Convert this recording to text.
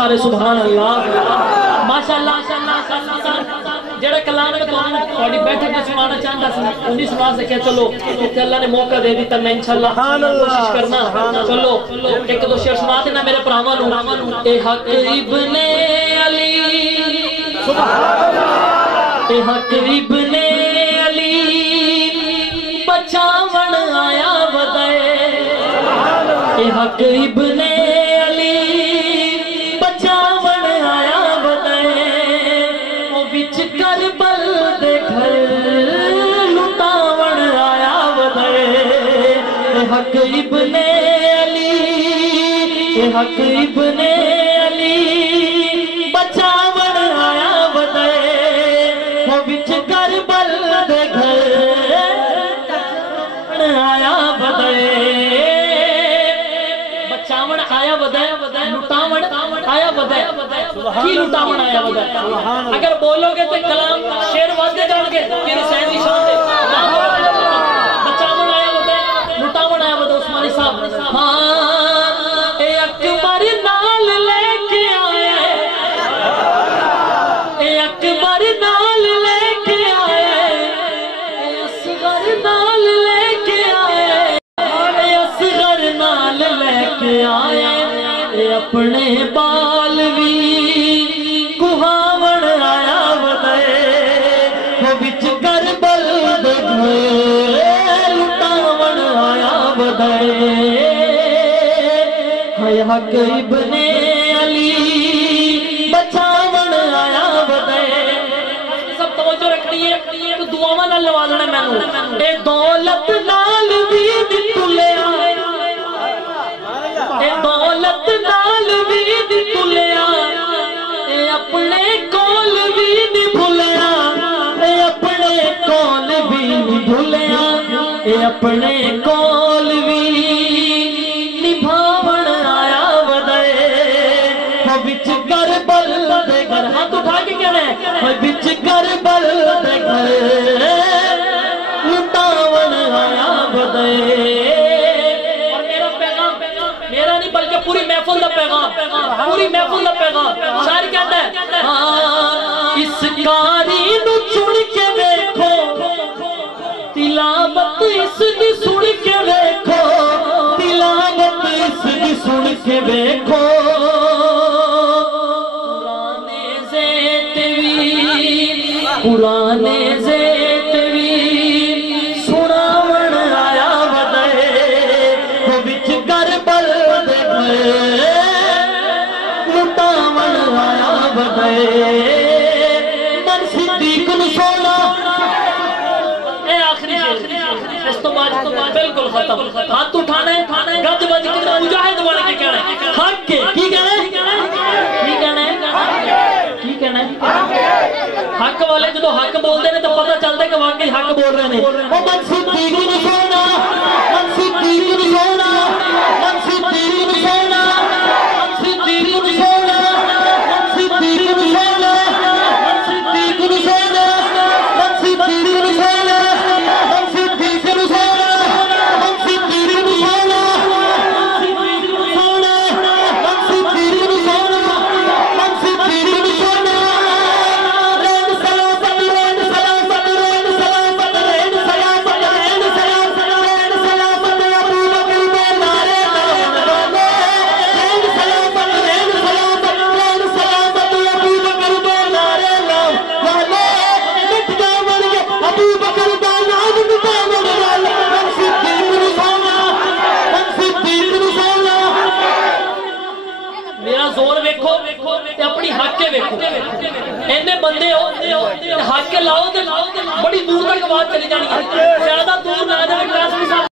سارے سبحان اللہ ماشاءاللہ جڑا کلام میں تھوڑی بیٹھک میں سنانا چاہتا سنا انہی سنا سکے چلو اللہ نے موقع دے دیتا میں انشاءاللہ کوشش کرنا چلو ایک دو شعر سنا دینا میرے پراوانو اے حق ابن علی اے حق ابن علی بچاون آیا ودائے اے حق ابن علی بچاون آیا ودائے وہ بچ کربل دے گھر لٹاون آیا ودائے اے حق ابن علی اے حق ابن علی بچاون آیا ودائے وہ بچ کربل دے گھر آیا ودائے بچاون آیا ودائے لٹاون آیا ودائے کی لٹاون آیا ودائے اگر بولو گے تو کلام شیر واضح جان گے پھر حسین کی شان دے بچاون آیا ودائے لٹاون آیا ودائے عثمانی صاحب ہاں اے اکبر نال لے کے آئے اے اکبر نال لے کے آئے اے اصغر نال لے کے آئے اے اصغر نال لے کے آئے اے اپنے بال بھی کہاون آیا ودائے وہ بچ کربل دے گھر لٹاون آیا ودائے ہے حق ابن علی بچاون آیا ودائے سب توجہ رکھنی ہے تو دعاواں نال نوازنا مینوں اے دولت نال بھی تلیا اے دولت نال بھی تلیا اے اپنے کول بھی نہیں بھولیا اے اپنے کول بھی نہیں بھولیا اے اپنے کول بھی نبھاون آیا ودائے وہ بچ کربل دے گھر ہاتھ اٹھا کے کہنا ہے وہ بچ کربل دے گھر لٹاون آیا ودائے اور میرا پیغام میرا نہیں بلکہ پوری محفل دا پیغام پوری محفل دا پیغام شاعر کہتا ہے ہاں اس کاری نو چن کے دیکھو تلاوت اس کی سن کے دیکھو تلاوت اس کی سن کے دیکھو قرآن زیتوی سناون آیا ودائے وہ بچ کربل دے گھر لٹاون آیا ودائے من صدیق نو سونا اے آخری شیر اس تو بعد بالکل ختم ہاتھ اٹھانا ہے گج بج کے مجاہد بن کے کہنا ہے حق کے کی کہنا ہے کی کہنا ہے کی کہنا ہے حق والے جدو حق بول دے نے تو پتہ چلتا ہے کہ واقعی حق بول رہے ہیں وہ من صدیق نو سونا من صدیق نو سونا من صدیق نو سونا من صدیق نو سونا من صدیق نو سونا من صدیق نو سونا من صدیق نو سونا من صدیق نو سونا من صدیق نو سونا من صدیق نو سونا من صدیق نو سونا اپنی حق کے ویکھو اینے بندے ہو حق کے لاؤ بڑی دور تک بات چلی جانی ہے زیادہ دور نہ جائے